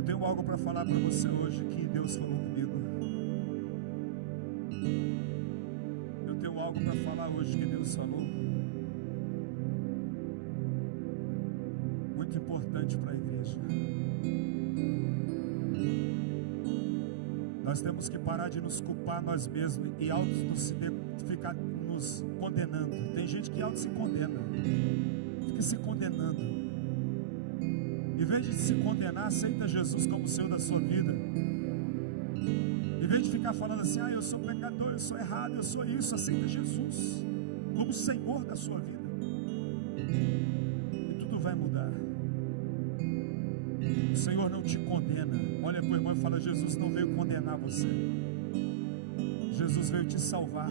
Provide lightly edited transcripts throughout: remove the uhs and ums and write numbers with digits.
Eu tenho algo para falar para você hoje que Deus falou comigo. Eu tenho algo para falar hoje que Deus falou. Muito importante para a igreja. Nós temos que parar de nos culpar nós mesmos e ficar nos condenando. Tem gente que se condena, fica se condenando. Em vez de se condenar, aceita Jesus como Senhor da sua vida. Em vez de ficar falando assim, eu sou pecador, eu sou errado, eu sou isso, aceita Jesus como Senhor da sua vida. E tudo vai mudar. O Senhor não te condena. Olha para o irmão e fala: Jesus não veio condenar você. Jesus veio te salvar.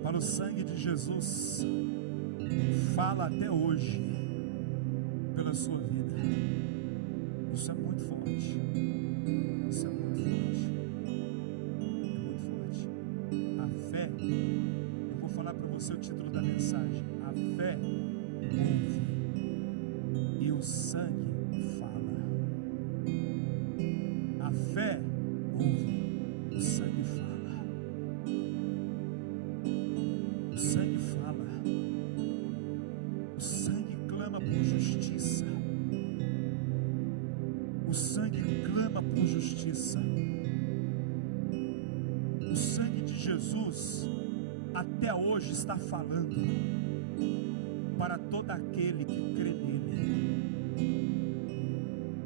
Para o sangue de Jesus fala até hoje pela sua vida. Isso é muito forte. Isso é muito forte. É muito forte. A fé, eu vou falar para você o título da mensagem. A fé ouve e o sangue fala. A fé ouve, o sangue fala. O sangue fala. O sangue clama por justiça. O sangue clama por justiça. O sangue de Jesus até hoje está falando para todo aquele que crê nele.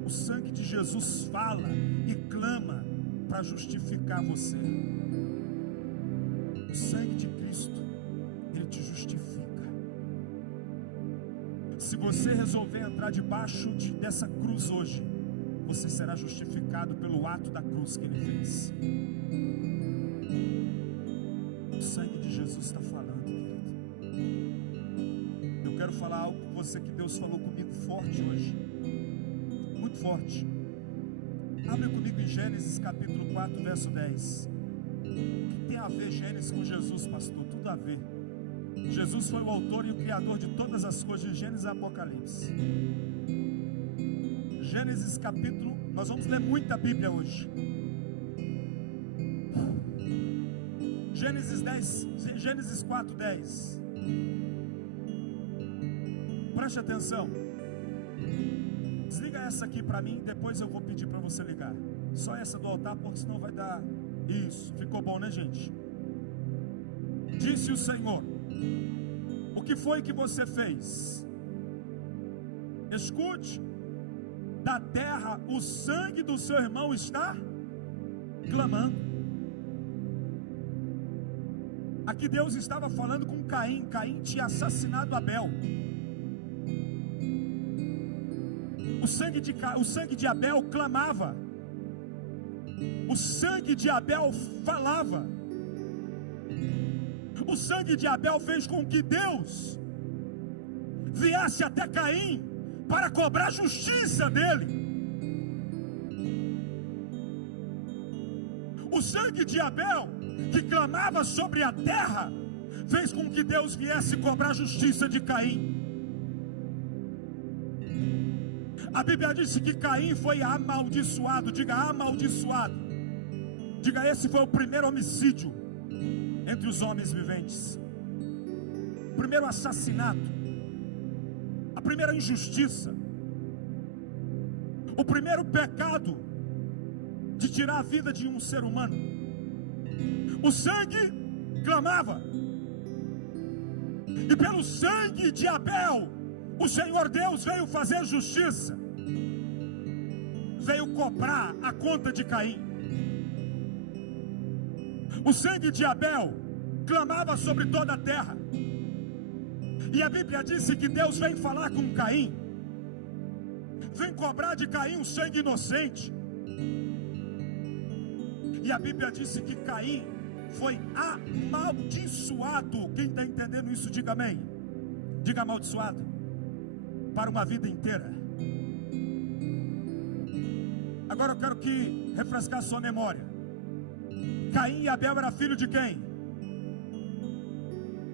O sangue de Jesus fala e clama para justificar você. O sangue de Cristo, ele te justifica. Se você resolver entrar debaixo dessa cruz hoje, você será justificado pelo ato da cruz que ele fez. O sangue de Jesus está falando, querido. Eu quero falar algo com você que Deus falou comigo forte hoje. Muito forte. Abre comigo em Gênesis capítulo 4, verso 10. O que tem a ver Gênesis com Jesus, pastor? Tudo a ver. Jesus foi o autor e o criador de todas as coisas, de Gênesis e Apocalipse. Gênesis capítulo, nós vamos ler muita Bíblia hoje. Gênesis 4, 10. Preste atenção. Desliga essa aqui para mim, depois eu vou pedir para você ligar. Só essa do altar, porque senão vai dar. Isso, ficou bom, né, gente? Disse o Senhor: o que foi que você fez? Escute, da terra o sangue do seu irmão está clamando. Aqui Deus estava falando com Caim. Caim tinha assassinado Abel. O sangue de Abel clamava. O sangue de Abel falava. O sangue de Abel fez com que Deus viesse até Caim para cobrar justiça dele. O sangue de Abel, que clamava sobre a terra, fez com que Deus viesse cobrar justiça de Caim. A Bíblia disse que Caim foi amaldiçoado. Diga amaldiçoado. Diga, esse foi o primeiro homicídio entre os homens viventes. O primeiro assassinato. A primeira injustiça. O primeiro pecado de tirar a vida de um ser humano. O sangue clamava. E pelo sangue de Abel, o Senhor Deus veio fazer justiça. Veio cobrar a conta de Caim. O sangue de Abel clamava sobre toda a terra. E a Bíblia disse que Deus vem falar com Caim. Vem cobrar de Caim um sangue inocente. E a Bíblia disse que Caim foi amaldiçoado. Quem está entendendo isso, diga amém. Diga amaldiçoado. Para uma vida inteira. Agora eu quero que refrescar sua memória. Caim e Abel era filho de quem?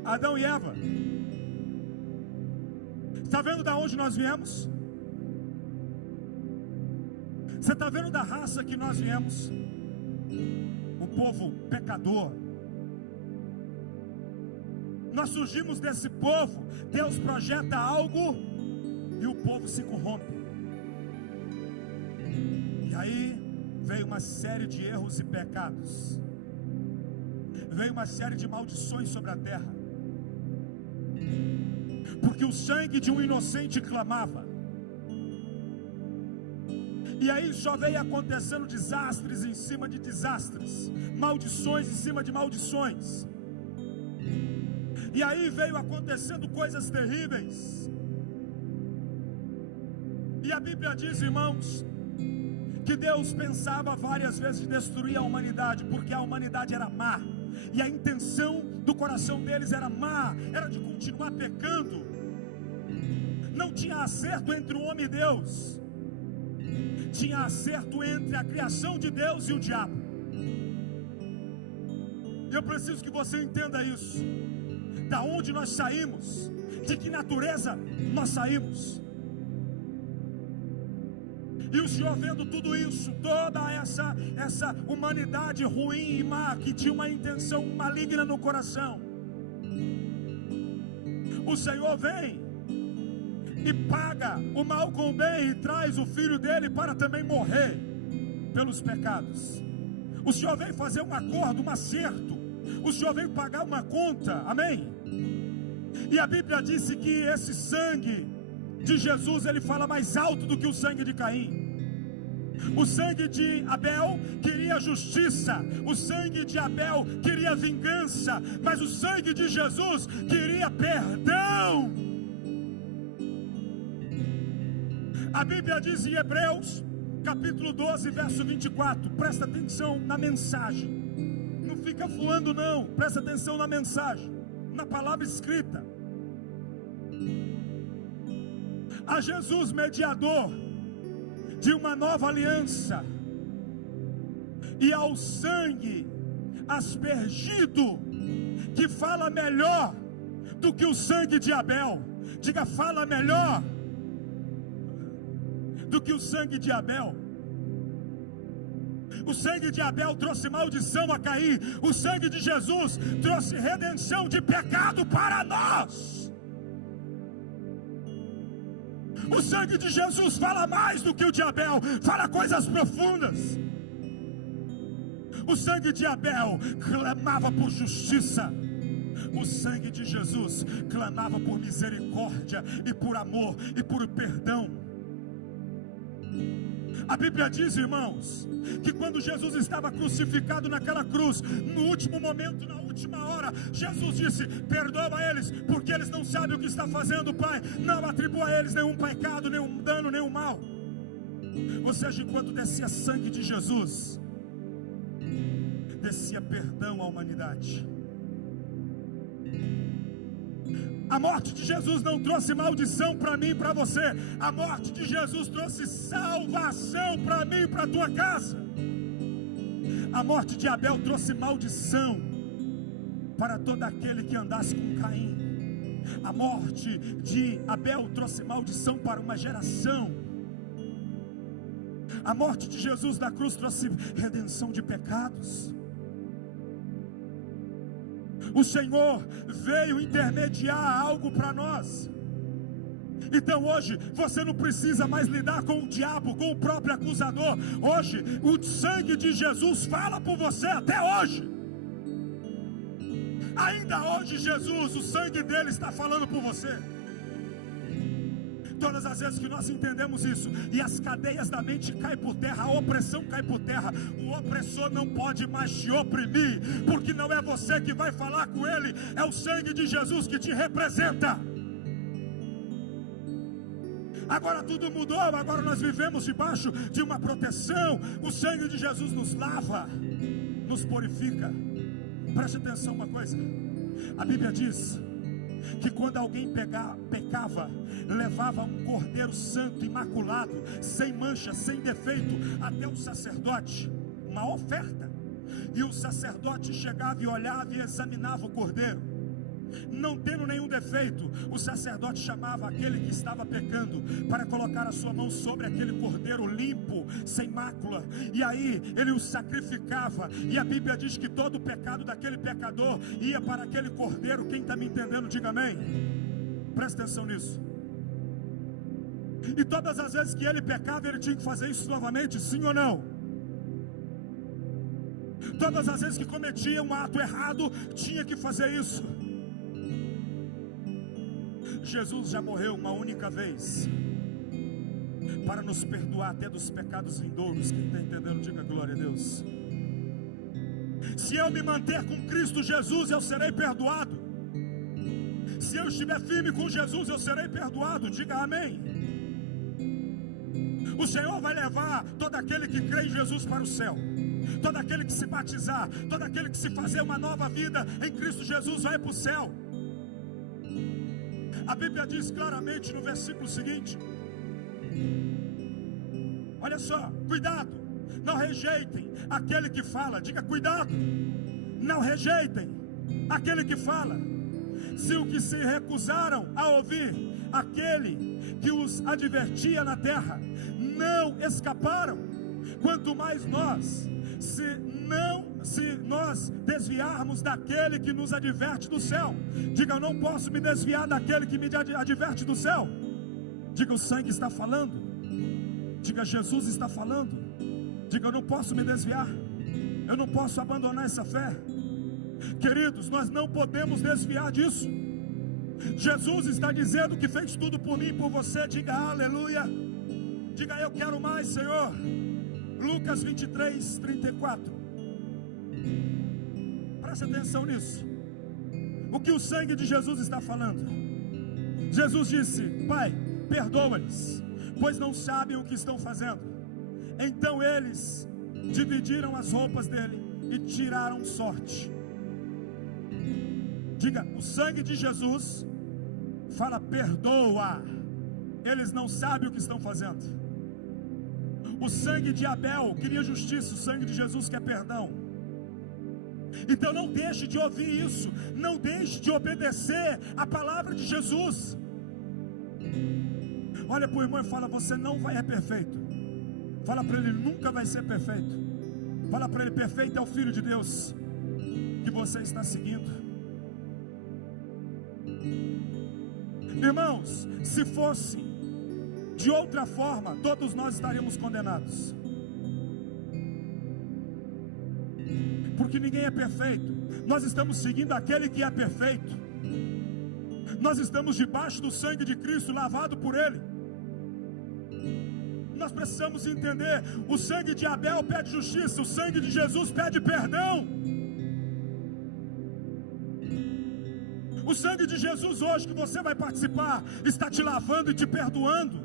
Adão e Eva. Está vendo de onde nós viemos? Você está vendo da raça que nós viemos? O povo pecador. Nós surgimos desse povo. Deus projeta algo e o povo se corrompe. E aí veio uma série de erros e pecados. Veio uma série de maldições sobre a terra. Porque o sangue de um inocente clamava. E aí só veio acontecendo desastres em cima de desastres, maldições em cima de maldições. E aí veio acontecendo coisas terríveis. E a Bíblia diz, irmãos, que Deus pensava várias vezes de destruir a humanidade, porque a humanidade era má, e a intenção do coração deles era má, era de continuar pecando. Não tinha acerto entre o homem e Deus, tinha acerto entre a criação de Deus e o diabo. E eu preciso que você entenda isso. Da onde nós saímos, de que natureza nós saímos. E o Senhor, vendo tudo isso, toda essa humanidade ruim e má, que tinha uma intenção maligna no coração, o Senhor vem e paga o mal com o bem, e traz o filho dele para também morrer pelos pecados. O Senhor veio fazer um acordo, um acerto. O Senhor veio pagar uma conta, amém? E a Bíblia disse que esse sangue de Jesus, ele fala mais alto do que o sangue de Caim. O sangue de Abel queria justiça, o sangue de Abel queria vingança, mas o sangue de Jesus queria perdão. A Bíblia diz em Hebreus, capítulo 12, verso 24, presta atenção na mensagem, não fica voando não, presta atenção na mensagem, na palavra escrita. A Jesus, mediador de uma nova aliança, e ao sangue aspergido, que fala melhor do que o sangue de Abel. Diga, fala melhor do que o sangue de Abel. O sangue de Abel trouxe maldição a Caim. O sangue de Jesus trouxe redenção de pecado para nós. O sangue de Jesus fala mais do que o de Abel, fala coisas profundas. O sangue de Abel clamava por justiça, o sangue de Jesus clamava por misericórdia e por amor e por perdão. A Bíblia diz, irmãos, que quando Jesus estava crucificado naquela cruz, no último momento, na última hora, Jesus disse: perdoa eles, porque eles não sabem o que está fazendo, Pai. Não atribua a eles nenhum pecado, nenhum dano, nenhum mal. Ou seja, quando descia sangue de Jesus, descia perdão à humanidade. A morte de Jesus não trouxe maldição para mim e para você. A morte de Jesus trouxe salvação para mim e para a tua casa. A morte de Abel trouxe maldição para todo aquele que andasse com Caim. A morte de Abel trouxe maldição para uma geração. A morte de Jesus na cruz trouxe redenção de pecados. O Senhor veio intermediar algo para nós. Então hoje você não precisa mais lidar com o diabo, com o próprio acusador. Hoje o sangue de Jesus fala por você até hoje. Ainda hoje Jesus, o sangue dele está falando por você. Todas as vezes que nós entendemos isso, e as cadeias da mente caem por terra, a opressão cai por terra, o opressor não pode mais te oprimir, porque não é você que vai falar com ele, é o sangue de Jesus que te representa. Agora tudo mudou, agora nós vivemos debaixo de uma proteção. O sangue de Jesus nos lava, nos purifica. Preste atenção uma coisa, a Bíblia diz que quando alguém pecava, levava um cordeiro santo, imaculado, sem mancha, sem defeito, até o sacerdote, uma oferta. E o sacerdote chegava e olhava e examinava o cordeiro. não tendo nenhum defeito, o sacerdote chamava aquele que estava pecando para colocar a sua mão sobre aquele cordeiro limpo, sem mácula, e aí ele o sacrificava, e a Bíblia diz que todo o pecado daquele pecador ia para aquele cordeiro. Quem está me entendendo, diga amém. Presta atenção nisso. E todas as vezes que ele pecava, ele tinha que fazer isso novamente, sim ou não? Todas as vezes que cometia um ato errado, tinha que fazer isso. Jesus já morreu uma única vez para nos perdoar até dos pecados vindouros. Quem está entendendo, diga glória a Deus. Se eu me manter com Cristo Jesus, eu serei perdoado. Se eu estiver firme com Jesus, eu serei perdoado. Diga amém. O Senhor vai levar todo aquele que crê em Jesus para o céu. Todo aquele que se batizar, todo aquele que se fazer uma nova vida em Cristo Jesus vai para o céu. A Bíblia diz claramente no versículo seguinte, olha só, cuidado, não rejeitem aquele que fala. Diga cuidado, não rejeitem aquele que fala. Se o que se recusaram a ouvir aquele que os advertia na terra não escaparam, quanto mais nós, se nós desviarmos daquele que nos adverte do céu. Diga, eu não posso me desviar daquele que me adverte do céu. Diga, o sangue está falando. Diga, Jesus está falando. Diga, eu não posso me desviar, eu não posso abandonar essa fé. Queridos, nós não podemos desviar disso. Jesus está dizendo que fez tudo por mim e por você. Diga aleluia. Diga, eu quero mais, Senhor. Lucas 23, 34. Preste atenção nisso. O que o sangue de Jesus está falando? Jesus disse, Pai, perdoa-lhes, pois não sabem o que estão fazendo. Então eles dividiram as roupas dele e tiraram sorte. Diga, o sangue de Jesus fala, perdoa. Eles não sabem o que estão fazendo. O sangue de Abel queria justiça, o sangue de Jesus quer perdão. Então não deixe de ouvir isso, não deixe de obedecer a palavra de Jesus. Olha para o irmão e fala, você não é perfeito. Fala para ele, nunca vai ser perfeito. Fala para ele, perfeito é o Filho de Deus que você está seguindo. Irmãos, se fosse de outra forma, todos nós estaríamos condenados. Porque ninguém é perfeito. Nós estamos seguindo aquele que é perfeito. Nós estamos debaixo do sangue de Cristo, lavado por Ele. Nós precisamos entender, o sangue de Abel pede justiça, o sangue de Jesus pede perdão. O sangue de Jesus hoje que você vai participar, está te lavando e te perdoando.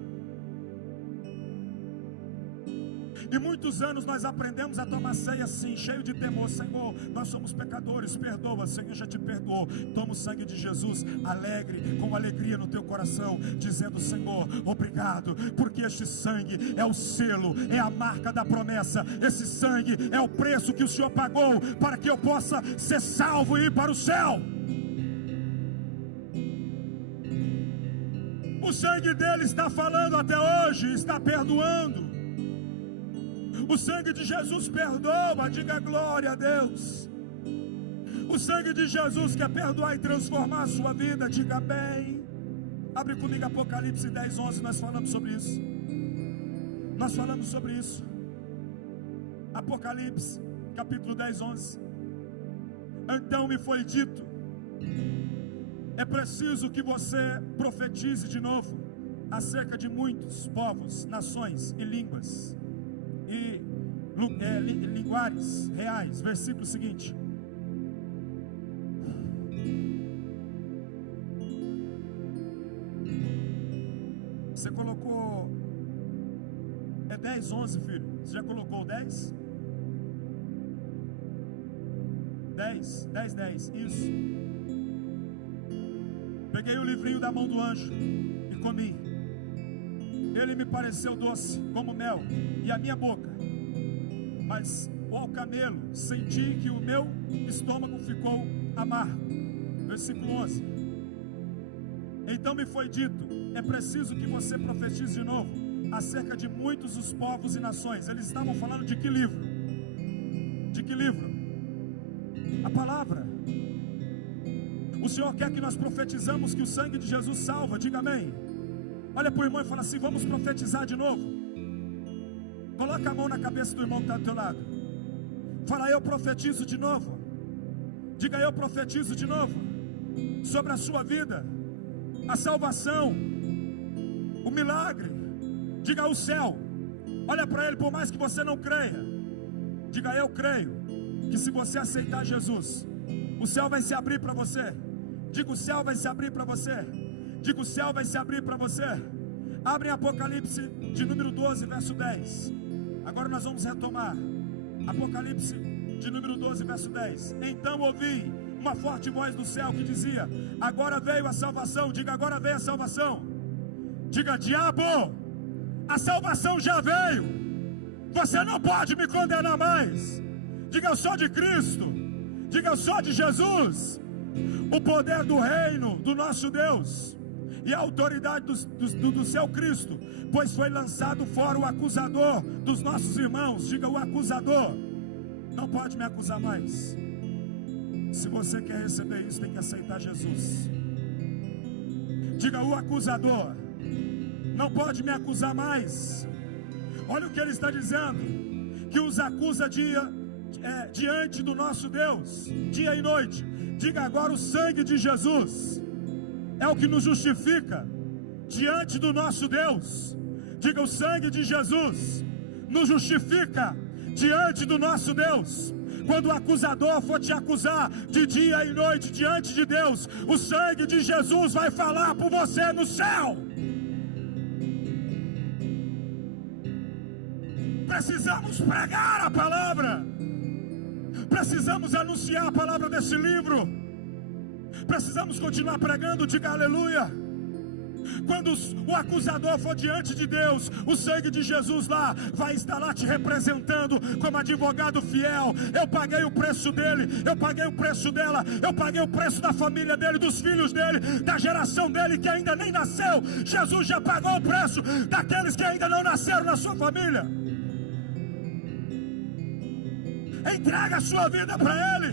E muitos anos nós aprendemos a tomar ceia assim, cheio de temor. Senhor, nós somos pecadores, perdoa. Senhor, já te perdoou. Toma o sangue de Jesus, alegre, com alegria no teu coração, dizendo, Senhor, obrigado, porque este sangue é o selo, é a marca da promessa. Esse sangue é o preço que o Senhor pagou, para que eu possa ser salvo e ir para o céu. O sangue dele está falando até hoje, está perdoando. O sangue de Jesus perdoa, diga glória a Deus. O sangue de Jesus quer perdoar e transformar a sua vida, diga bem. Abre comigo Apocalipse 10, 11, nós falamos sobre isso. Nós falamos sobre isso. Apocalipse, capítulo 10, 11. Então me foi dito, é preciso que você profetize de novo acerca de muitos povos, nações e línguas e linguagens reais. Versículo seguinte. Você colocou 10, 11, filho. Você já colocou 10? 10, isso. Peguei o livrinho da mão do anjo e comi. Ele me pareceu doce como mel e a minha boca, mas ao camelo senti que o meu estômago ficou amargo. Versículo 11. Então me foi dito: é preciso que você profetize de novo acerca de muitos os povos e nações. Eles estavam falando de que livro? De que livro? A palavra. O Senhor quer que nós profetizamos que o sangue de Jesus salva. Diga amém. Olha para o irmão e fala assim: vamos profetizar de novo. Coloca a mão na cabeça do irmão que está do teu lado. Fala: eu profetizo de novo. Diga: eu profetizo de novo sobre a sua vida, a salvação, o milagre. Diga: o céu. Olha para ele, por mais que você não creia, diga: eu creio que se você aceitar Jesus, o céu vai se abrir para você. Diga: o céu vai se abrir para você. Diga: o céu vai se abrir para você. Abre em Apocalipse de número 12, verso 10. Agora nós vamos retomar Apocalipse de número 12, verso 10. Então ouvi uma forte voz do céu que dizia: agora veio a salvação. Diga: agora veio a salvação. Diga: diabo, a salvação já veio. Você não pode me condenar mais. Diga: eu sou de Cristo. Diga: eu sou de Jesus. O poder do reino do nosso Deus e a autoridade do seu Cristo, pois foi lançado fora o acusador dos nossos irmãos. Diga: o acusador não pode me acusar mais. Se você quer receber isso, tem que aceitar Jesus. Diga: o acusador não pode me acusar mais. Olha o que ele está dizendo: que os acusa diante do nosso Deus, dia e noite. Diga: agora o sangue de Jesus é o que nos justifica diante do nosso Deus. Diga: o sangue de Jesus nos justifica diante do nosso Deus. Quando o acusador for te acusar de dia e noite diante de Deus, o sangue de Jesus vai falar por você no céu. Precisamos pregar a palavra. Precisamos anunciar a palavra desse livro. Precisamos continuar pregando. Diga aleluia. Quando o acusador for diante de Deus, o sangue de Jesus lá vai estar lá te representando como advogado fiel. Eu paguei o preço dele, eu paguei o preço dela, eu paguei o preço da família dele, dos filhos dele, da geração dele que ainda nem nasceu. Jesus já pagou o preço daqueles que ainda não nasceram na sua família. Entrega a sua vida para ele.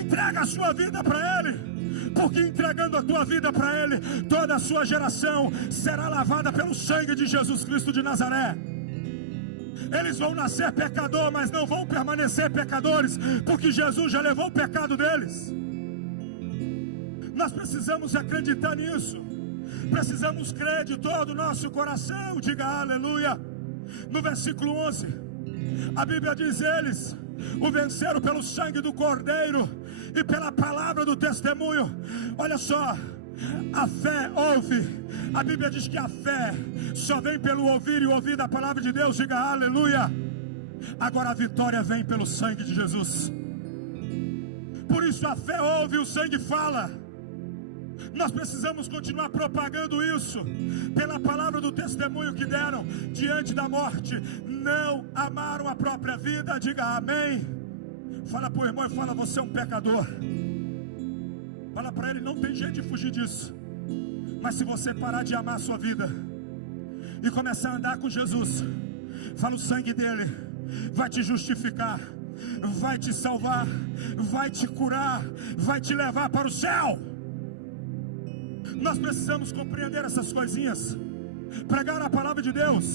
Entrega a sua vida para ele. Porque entregando a tua vida para ele, toda a sua geração será lavada pelo sangue de Jesus Cristo de Nazaré. Eles vão nascer pecador, mas não vão permanecer pecadores, porque Jesus já levou o pecado deles. Nós precisamos acreditar nisso. Precisamos crer de todo o nosso coração. Diga aleluia. No versículo 11, a Bíblia diz: eles o venceram pelo sangue do Cordeiro e pela palavra do testemunho. Olha só, a fé ouve. A Bíblia diz que a fé só vem pelo ouvir e ouvir da palavra de Deus. Diga aleluia. Agora a vitória vem pelo sangue de Jesus. Por isso a fé ouve e o sangue fala. Nós precisamos continuar propagando isso pela palavra do testemunho que deram diante da morte. Não amaram a própria vida. Diga amém. Fala para o irmão e fala: você é um pecador. Fala para ele: não tem jeito de fugir disso. Mas se você parar de amar a sua vida e começar a andar com Jesus, fala: o sangue dele vai te justificar, vai te salvar, vai te curar, vai te levar para o céu. Nós precisamos compreender essas coisinhas. Pregar a palavra de Deus,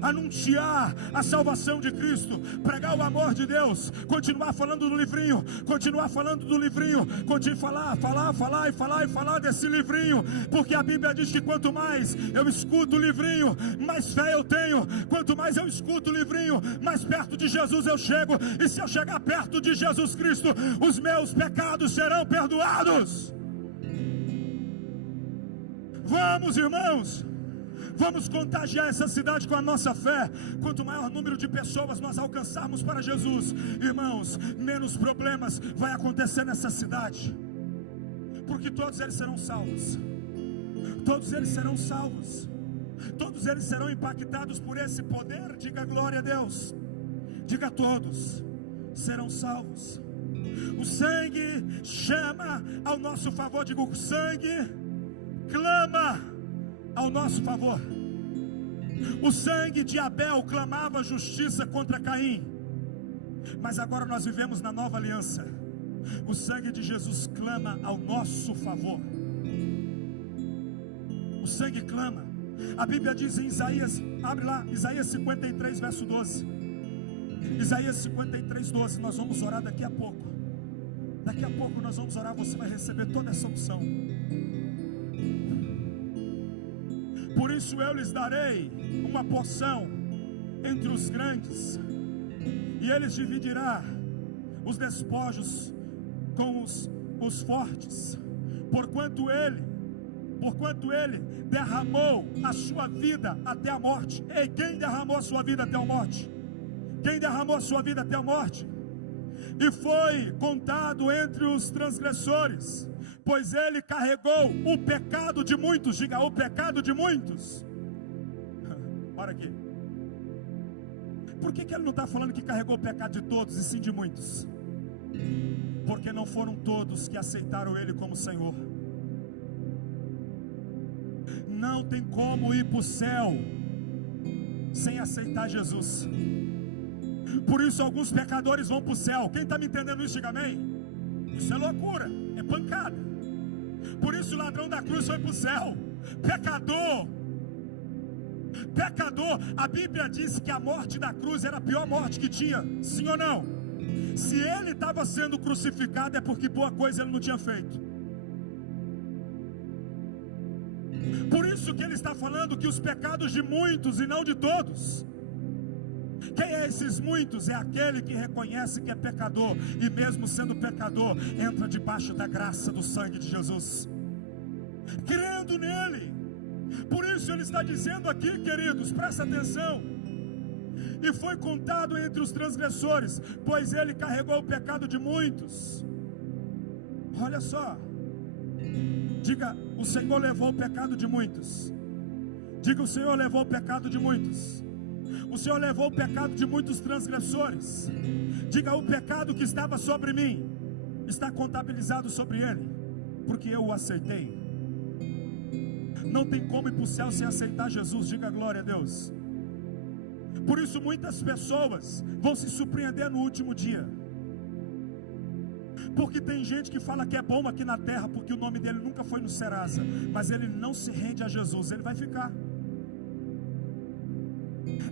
anunciar a salvação de Cristo, pregar o amor de Deus, continuar falando do livrinho, continuar falando do livrinho, continuar falar desse livrinho, porque a Bíblia diz que quanto mais eu escuto o livrinho, mais fé eu tenho. Quanto mais eu escuto o livrinho, mais perto de Jesus eu chego. E se eu chegar perto de Jesus Cristo, os meus pecados serão perdoados. Vamos, irmãos, vamos contagiar essa cidade com a nossa fé. Quanto maior número de pessoas nós alcançarmos para Jesus, irmãos, menos problemas vai acontecer nessa cidade, porque todos eles serão salvos. Todos eles serão salvos. Todos eles serão impactados por esse poder. Diga glória a Deus. Diga: todos serão salvos. O sangue chama ao nosso favor. Digo, o sangue clama ao nosso favor. O sangue de Abel clamava justiça contra Caim, mas agora nós vivemos na nova aliança. O sangue de Jesus clama ao nosso favor. O sangue clama. A Bíblia diz em Isaías, abre lá, Isaías 53, verso 12. Isaías 53, 12. Nós vamos orar daqui a pouco. Daqui a pouco nós vamos orar, você vai receber toda essa unção. Por isso eu lhes darei uma porção entre os grandes, e eles dividirá os despojos com os fortes, porquanto ele derramou a sua vida até a morte. Ei, quem derramou a sua vida até a morte? Quem derramou a sua vida até a morte? E foi contado entre os transgressores, pois ele carregou o pecado de muitos. Diga, o pecado de muitos. Olha aqui. Por que ele não está falando que carregou o pecado de todos e sim de muitos? Porque não foram todos que aceitaram ele como Senhor. Não tem como ir para o céu sem aceitar Jesus. Por isso alguns pecadores vão para o céu. Quem está me entendendo isso, diga amém. Isso é loucura, é pancada. Por isso o ladrão da cruz foi para o céu. Pecador, a Bíblia diz que a morte da cruz era a pior morte que tinha. Sim ou não? Se ele estava sendo crucificado, é porque boa coisa ele não tinha feito. Por isso que ele está falando que os pecados de muitos e não de todos. Quem é esses muitos? É aquele que reconhece que é pecador, e mesmo sendo pecador, entra debaixo da graça do sangue de Jesus, crendo nele. Por isso ele está dizendo aqui, queridos, presta atenção. E foi contado entre os transgressores, pois ele carregou o pecado de muitos. Olha só. Diga, o Senhor levou o pecado de muitos. Diga, o Senhor levou o pecado de muitos. O Senhor levou o pecado de muitos transgressores. Diga, o pecado que estava sobre mim está contabilizado sobre ele, porque eu o aceitei. Não tem como ir para o céu sem aceitar Jesus. Diga glória a Deus. Por isso muitas pessoas vão se surpreender no último dia, porque tem gente que fala que é bom aqui na terra, porque o nome dele nunca foi no Serasa, mas ele não se rende a Jesus, ele vai ficar.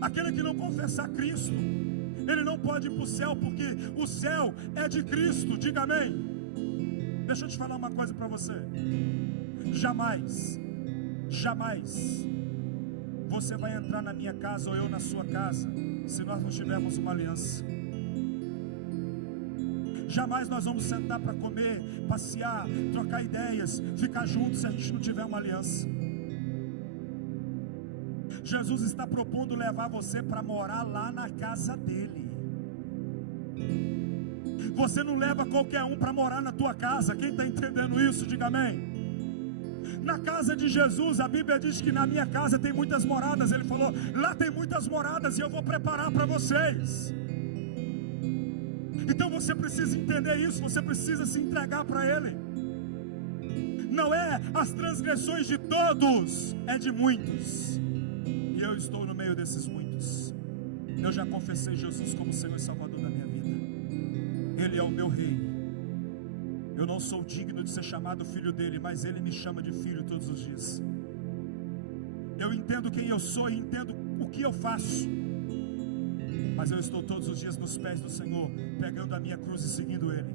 Aquele que não confessar Cristo, ele não pode ir para o céu, porque o céu é de Cristo. Diga amém. Deixa eu te falar uma coisa para você. Jamais você vai entrar na minha casa ou eu na sua casa se nós não tivermos uma aliança. Jamais nós vamos sentar para comer, passear, trocar ideias, ficar juntos se a gente não tiver uma aliança. Jesus está propondo levar você para morar lá na casa dele. Você não leva qualquer um para morar na tua casa. Quem está entendendo isso, diga amém. Na casa de Jesus, a Bíblia diz que na minha casa tem muitas moradas. Ele falou, lá tem muitas moradas e eu vou preparar para vocês. Então você precisa entender isso, você precisa se entregar para ele. Não é as transgressões de todos, é de muitos. E eu estou no meio desses muitos. Eu já confessei Jesus como Senhor e Salvador da minha vida. Ele é o meu rei. Eu não sou digno de ser chamado filho dele, mas ele me chama de filho todos os dias. Eu entendo quem eu sou e entendo o que eu faço, mas eu estou todos os dias nos pés do Senhor, pegando a minha cruz e seguindo ele.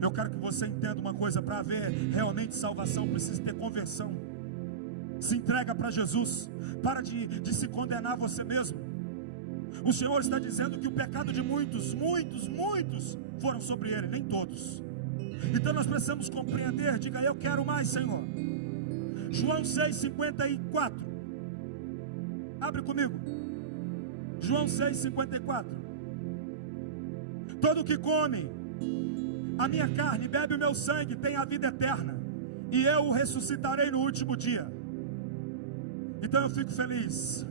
Eu quero que você entenda uma coisa: para haver realmente salvação, precisa ter conversão. Se entrega para Jesus. Para de se condenar você mesmo. O Senhor está dizendo que o pecado de muitos foram sobre ele, nem todos. Então nós precisamos compreender. Diga, eu quero mais, Senhor. João 6,54. Abre comigo. João 6,54. Todo que come a minha carne e bebe o meu sangue tem a vida eterna, e eu o ressuscitarei no último dia. Então eu fico feliz,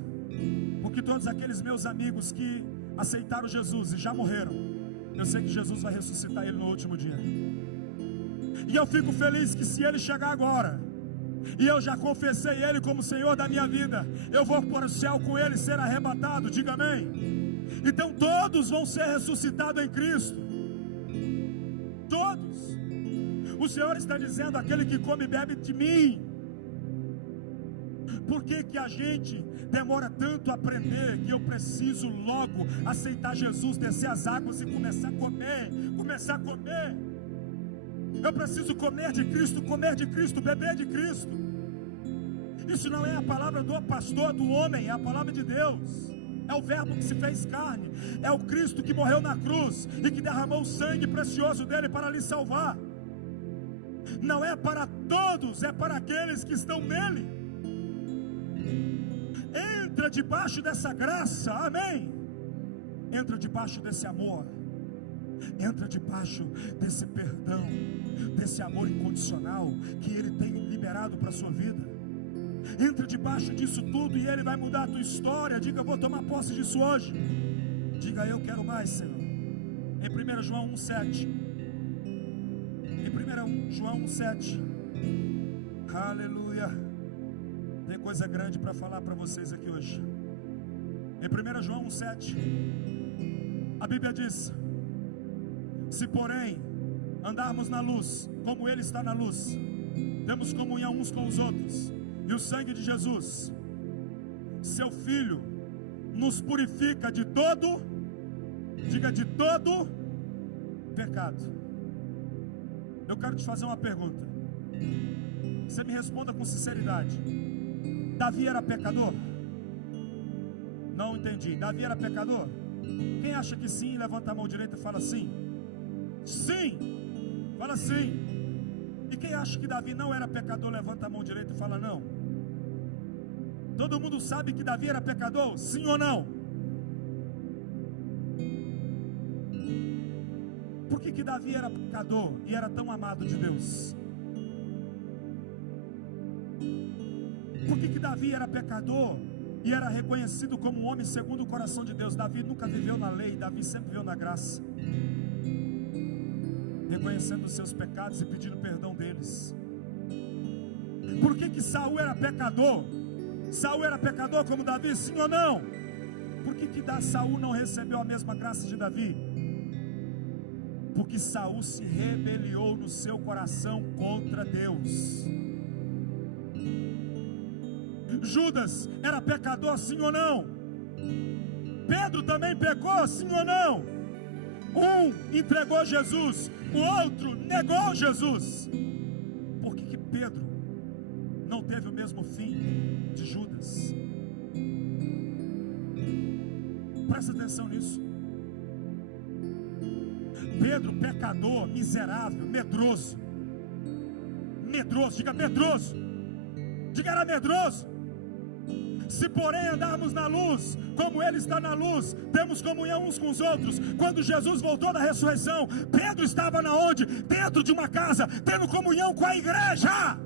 porque todos aqueles meus amigos que aceitaram Jesus e já morreram, Eu sei que Jesus vai ressuscitar ele no último dia. E eu fico feliz que se ele chegar agora, e eu já confessei ele como Senhor da minha vida, eu vou para o céu com ele, ser arrebatado. Diga amém. Então todos vão ser ressuscitados em Cristo. Todos. O Senhor está dizendo: aquele que come e bebe de mim. Por que a gente demora tanto a aprender que eu preciso logo aceitar Jesus, descer as águas e começar a comer? Eu preciso comer de Cristo, beber de Cristo. Isso não é a palavra do pastor, do homem, é a palavra de Deus. É o verbo que se fez carne. É o Cristo que morreu na cruz e que derramou o sangue precioso dele para lhe salvar. Não é para todos, é para aqueles que estão nele. Entra debaixo dessa graça, amém. Entra debaixo desse amor. Entra debaixo desse perdão, desse amor incondicional que ele tem liberado para a sua vida. Entra debaixo disso tudo e ele vai mudar a tua história. Diga: eu vou tomar posse disso hoje. Diga: eu quero mais, Senhor. Em 1 João 1,7. Em 1 João 1,7. Aleluia. Tem coisa grande para falar para vocês aqui hoje. Em 1 João 1,7, a Bíblia diz: se porém andarmos na luz, como ele está na luz, temos comunhão uns com os outros, e o sangue de Jesus, seu Filho, nos purifica de todo, diga, de todo pecado. Eu quero te fazer uma pergunta. Você me responda com sinceridade. Davi era pecador? Não entendi. Davi era pecador? Quem acha que sim, levanta a mão direita e fala sim. Sim. Fala sim. E quem acha que Davi não era pecador, levanta a mão direita e fala não. Todo mundo sabe que Davi era pecador? Sim ou não? Por que Davi era pecador e era tão amado de Deus? Por que Davi era pecador e era reconhecido como um homem segundo o coração de Deus? Davi nunca viveu na lei, Davi sempre viveu na graça, reconhecendo os seus pecados e pedindo perdão deles. Por que Saul era pecador? Saul era pecador como Davi, sim ou não? Por que Saul não recebeu a mesma graça de Davi? Porque Saul se rebeliou no seu coração contra Deus. Judas era pecador, sim ou não? Pedro também pecou, sim ou não? Um entregou Jesus, o outro negou Jesus. Por que Pedro não teve o mesmo fim de Judas? Presta atenção nisso. Pedro, pecador, miserável, medroso. Medroso, diga medroso. Diga, era medroso. Se porém andarmos na luz, como ele está na luz, temos comunhão uns com os outros. Quando Jesus voltou da ressurreição, Pedro estava na onde? Dentro de uma casa, tendo comunhão com a igreja.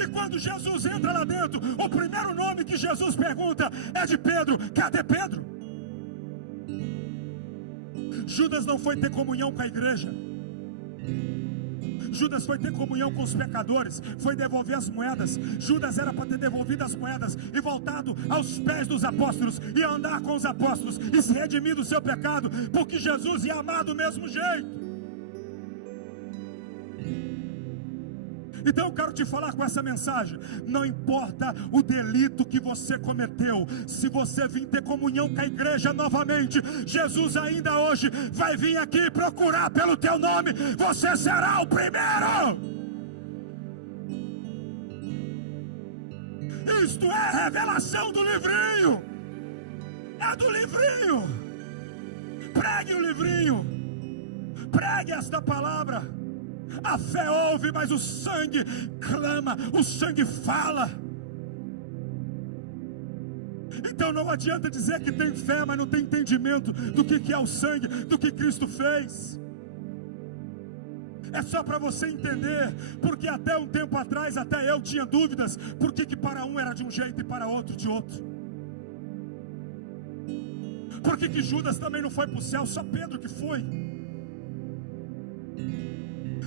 E quando Jesus entra lá dentro, o primeiro nome que Jesus pergunta é de Pedro. Cadê Pedro? Judas não foi ter comunhão com a igreja. Judas foi ter comunhão com os pecadores, foi devolver as moedas. Judas era para ter devolvido as moedas e voltado aos pés dos apóstolos, e andar com os apóstolos e se redimir do seu pecado, porque Jesus ia amar do mesmo jeito. Então eu quero te falar com essa mensagem: não importa o delito que você cometeu, se você vir ter comunhão com a igreja novamente, Jesus ainda hoje vai vir aqui procurar pelo teu nome. Você será o primeiro. Isto é revelação do livrinho. É do livrinho. Pregue o livrinho. Pregue esta palavra. A fé ouve, mas o sangue clama, o sangue fala. Então não adianta dizer que tem fé, mas não tem entendimento do que é o sangue, do que Cristo fez. É só para você entender, porque até um tempo atrás, até eu tinha dúvidas, porque para um era de um jeito e para outro de outro. Por que Judas também não foi para o céu? Só Pedro que foi.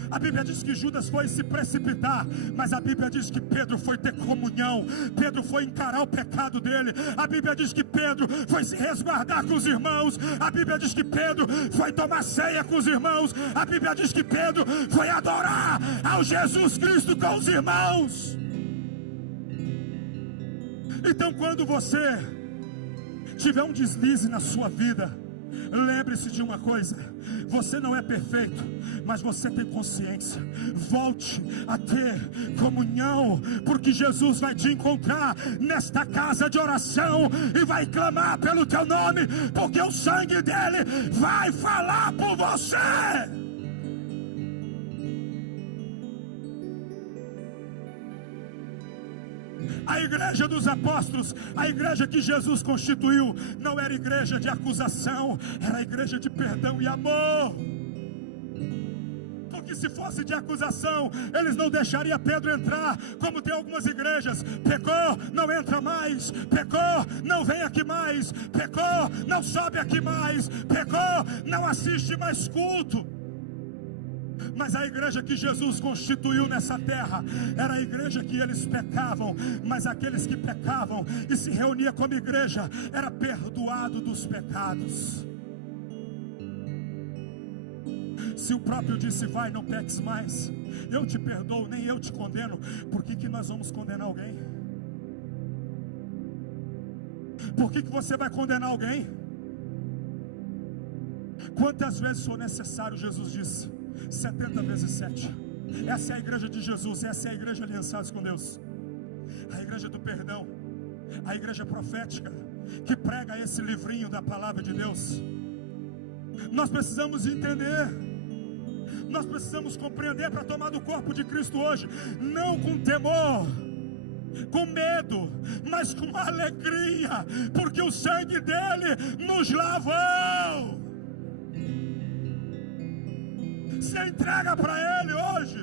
A Bíblia diz que Judas foi se precipitar, mas a Bíblia diz que Pedro foi ter comunhão. Pedro foi encarar o pecado dele. A Bíblia diz que Pedro foi se resguardar com os irmãos. A Bíblia diz que Pedro foi tomar ceia com os irmãos. A Bíblia diz que Pedro foi adorar ao Jesus Cristo com os irmãos. Então, quando você tiver um deslize na sua vida, lembre-se de uma coisa: você não é perfeito, mas você tem consciência. Volte a ter comunhão, porque Jesus vai te encontrar nesta casa de oração e vai clamar pelo teu nome, porque o sangue dele vai falar por você. A igreja dos apóstolos, a igreja que Jesus constituiu, não era igreja de acusação, era igreja de perdão e amor. Porque se fosse de acusação, eles não deixariam Pedro entrar, como tem algumas igrejas: pecou, não entra mais; pecou, não vem aqui mais; pecou, não sobe aqui mais; pecou, não assiste mais culto. Mas a igreja que Jesus constituiu nessa terra era a igreja que eles pecavam, mas aqueles que pecavam e se reuniam como igreja era perdoado dos pecados. Se o próprio disse: vai, não peques mais, eu te perdoo, nem eu te condeno, por que nós vamos condenar alguém? Por que você vai condenar alguém? Quantas vezes for necessário, Jesus disse, 70 vezes 7. Essa é a igreja de Jesus, essa é a igreja aliançados com Deus, a igreja do perdão, a igreja profética, que prega esse livrinho da palavra de Deus. Nós precisamos entender, nós precisamos compreender para tomar do corpo de Cristo hoje, não com temor, com medo, mas com alegria, porque o sangue dele nos lavou. Se entrega para ele hoje,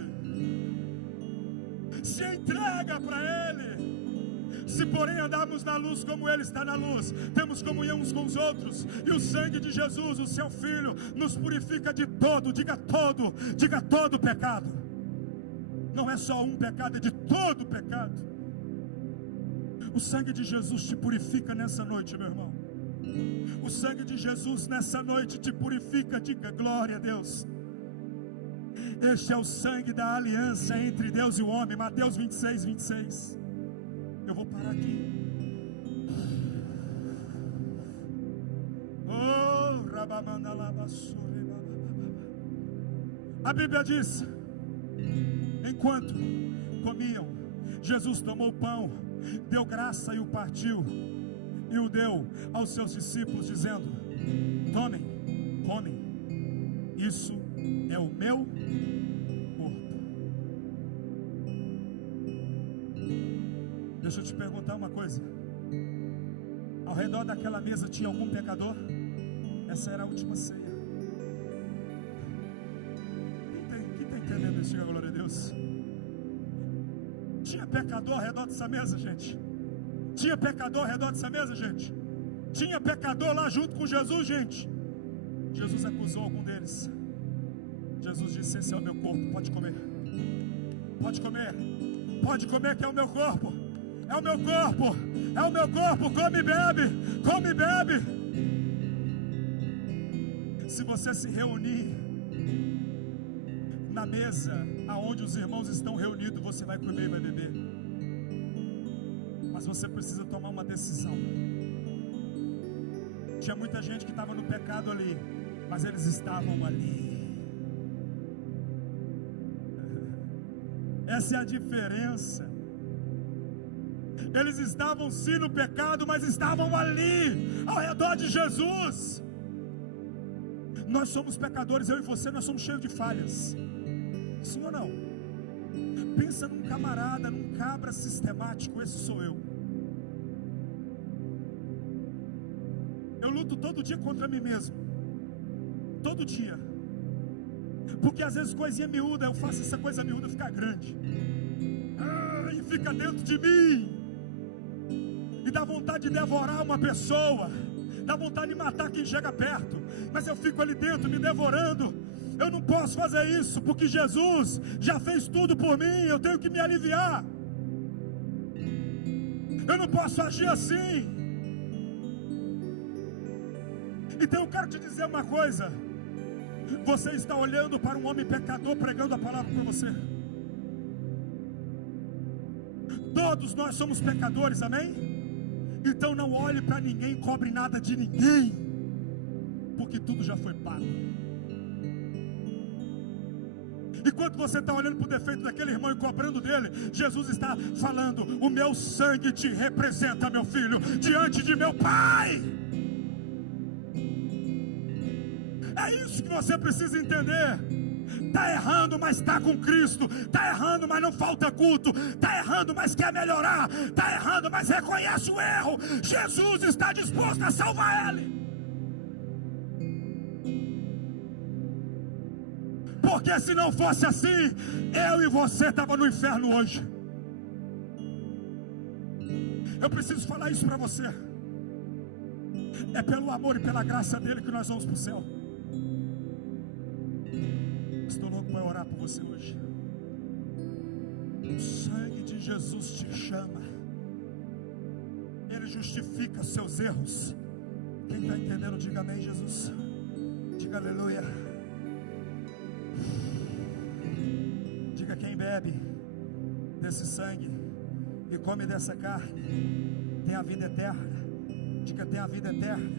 se entrega para ele. Se porém andarmos na luz como ele está na luz, temos comunhão uns com os outros, e o sangue de Jesus, o seu Filho, nos purifica de todo, diga todo pecado. Não é só um pecado, é de todo pecado. O sangue de Jesus te purifica nessa noite, meu irmão. O sangue de Jesus nessa noite te purifica, diga glória a Deus. Este é o sangue da aliança entre Deus e o homem. Mateus 26, 26. Eu vou parar aqui. A Bíblia diz: enquanto comiam, Jesus tomou o pão, deu graça e o partiu, e o deu aos seus discípulos, dizendo: tomem, comem, isso é o meu corpo. Deixa eu te perguntar uma coisa: ao redor daquela mesa tinha algum pecador? Essa era a última ceia. Quem está entendendo isso? Diga glória a Deus. Tinha pecador ao redor dessa mesa, gente? Tinha pecador ao redor dessa mesa, gente? Tinha pecador lá junto com Jesus, gente? Jesus acusou algum deles. Jesus disse: esse é o meu corpo, pode comer. Pode comer. Pode comer, que é o meu corpo. É o meu corpo. É o meu corpo. Come e bebe. Come e bebe. Se você se reunir na mesa aonde os irmãos estão reunidos, você vai comer e vai beber. Mas você precisa tomar uma decisão. Tinha muita gente que estava no pecado ali, mas eles estavam ali. Essa é a diferença. Eles estavam sim no pecado, mas estavam ali, ao redor de Jesus. Nós somos pecadores, eu e você, nós somos cheios de falhas. Sim ou não? Pensa num camarada, num cabra sistemático, esse sou eu. Eu luto todo dia contra mim mesmo. Todo dia. Porque às vezes coisinha miúda, eu faço essa coisa miúda ficar grande. E fica dentro de mim. E dá vontade de devorar uma pessoa. dá vontade de matar quem chega perto, mas eu fico ali dentro me devorando. Eu não posso fazer isso, porque Jesus já fez tudo por mim. Eu tenho que me aliviar. Eu não posso agir assim. Então eu quero te dizer uma coisa: você está olhando para um homem pecador pregando a palavra para você. Todos nós somos pecadores, amém? Então não olhe para ninguém, cobre nada de ninguém, porque tudo já foi pago. Enquanto você está olhando para o defeito daquele irmão e cobrando dele, Jesus está falando: o meu sangue te representa, meu filho, diante de meu Pai. É isso que você precisa entender. Está errando, mas está com Cristo. Está errando, mas não falta culto. Está errando, mas quer melhorar. Está errando, mas reconhece o erro. Jesus está disposto a salvar ele. Porque se não fosse assim, eu e você estavam no inferno hoje. Eu preciso falar isso para você. É pelo amor e pela graça dele que nós vamos para o céu. Estou louco para orar por você hoje. O sangue de Jesus te chama. Ele justifica seus erros. Quem está entendendo, diga amém, Jesus. Diga aleluia. Diga: quem bebe desse sangue e come dessa carne tem a vida eterna. Diga: tem a vida eterna.